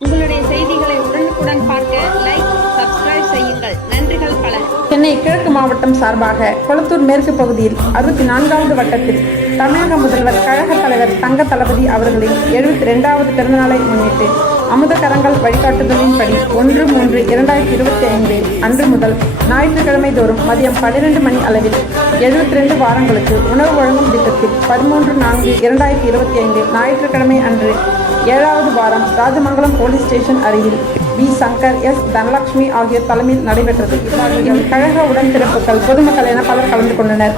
உங்களுடைய செய்திகளை உடனுக்குடன் பார்க்க லைக் சப்ஸ்கிரைப் செய்யுங்கள். நன்றிகள் பல. சென்னை கிழக்கு மாவட்டம் சார்பாக கொளத்தூர் மேற்கு பகுதியில் அறுபத்தி நான்காவது வட்டத்தில் தமிழக முதல்வர் கழக தலைவர் தங்க தளபதி அவர்களின் எழுபத்தி ரெண்டாவது பிறந்தநாளை முன்னிட்டு அமுதகரங்கள் வழிகாட்டுதலின்படி ஒன்று மூன்று இரண்டாயிரத்தி இருபத்தி ஐந்து அன்று முதல் ஞாயிற்றுக்கிழமை தோறும் மதியம் பன்னிரண்டு மணி அளவில் எழுபத்தி ரெண்டு வாரங்களுக்கு உணவு வழங்கும் திட்டத்தில் பதிமூன்று நான்கு இரண்டாயிரத்தி இருபத்தி ஐந்து ஞாயிற்றுக்கிழமை அன்று ஏழாவது வாரம் ராஜமங்கலம் போலீஸ் ஸ்டேஷன் அருகில் பி சங்கர் எஸ். தனலட்சுமி ஆகியோர் தலைமையில் நடைபெற்றது. கழக உடன்பிறப்புகள் பொதுமக்கள் என பலர் கலந்து கொண்டனர்.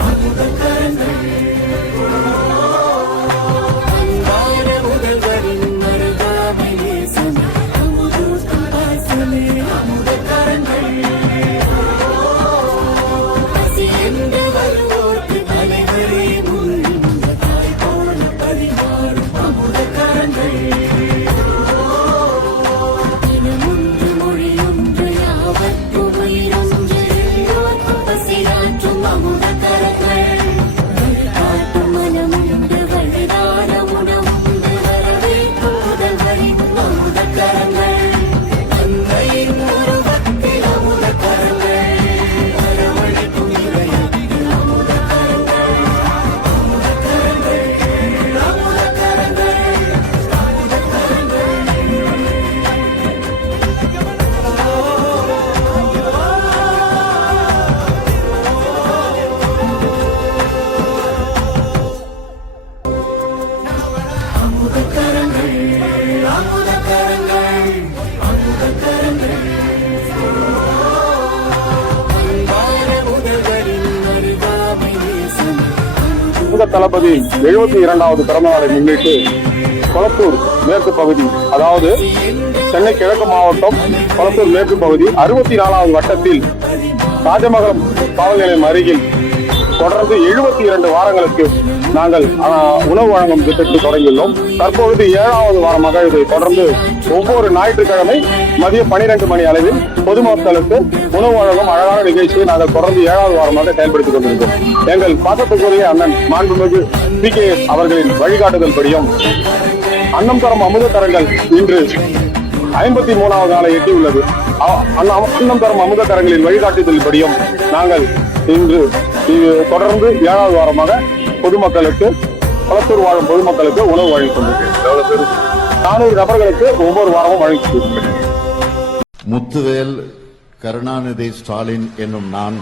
தளபதி எழுபத்தி இரண்டாவது பிறந்த நாளை முன்னிட்டு கொளத்தூர் மேற்கு பகுதி அதாவது சென்னை கிழக்கு மாவட்டம் கொளத்தூர் மேற்கு பகுதி அறுபத்தி நாலாவது வட்டத்தில் ராஜமங்கலம் காவல் நிலையம் அருகில் தொடர்ந்து எழுபத்தி இரண்டு வாரங்களுக்கு நாங்கள் உணவு வழங்கும் திட்டத்தை தொடங்கியுள்ளோம். தற்பொழுது ஏழாவது வாரமாக இதை தொடர்ந்து ஒவ்வொரு ஞாயிற்றுக்கிழமை மதியம் பனிரெண்டு மணி அளவில் பொதுமக்களுக்கு உணவு வழங்கும் அழகான நிகழ்ச்சியை நாங்கள் தொடர்ந்து ஏழாவது வாரமாக செயல்படுத்திக் கொண்டிருக்கிறோம் எங்கள் பாசத்துக்குரிய அண்ணன் மாண்புமிகு பி கே அவர்களின் வழிகாட்டுதல் படியும் அன்னம் தரம் அமுத தரங்கள் இன்று ஐம்பத்தி மூணாவது நாளை எட்டியுள்ளது. அ- அன்ன- தரும் அமுத கரங்களின் படியும் நாங்கள் இன்று இது தொடர்ந்து ஏழாவது வாரமாக பொதுமக்களுக்கு குளத்தூர் வாழும் பொதுமக்களுக்கு உணவு வழங்கி கொண்டிருக்கிறோம் நானூறு நபர்களுக்கு ஒவ்வொரு வாரமும் வழங்கி கொண்டிருக்கிறோம். முத்துவேல் கருணாநிதி ஸ்டாலின் என்னும் நான்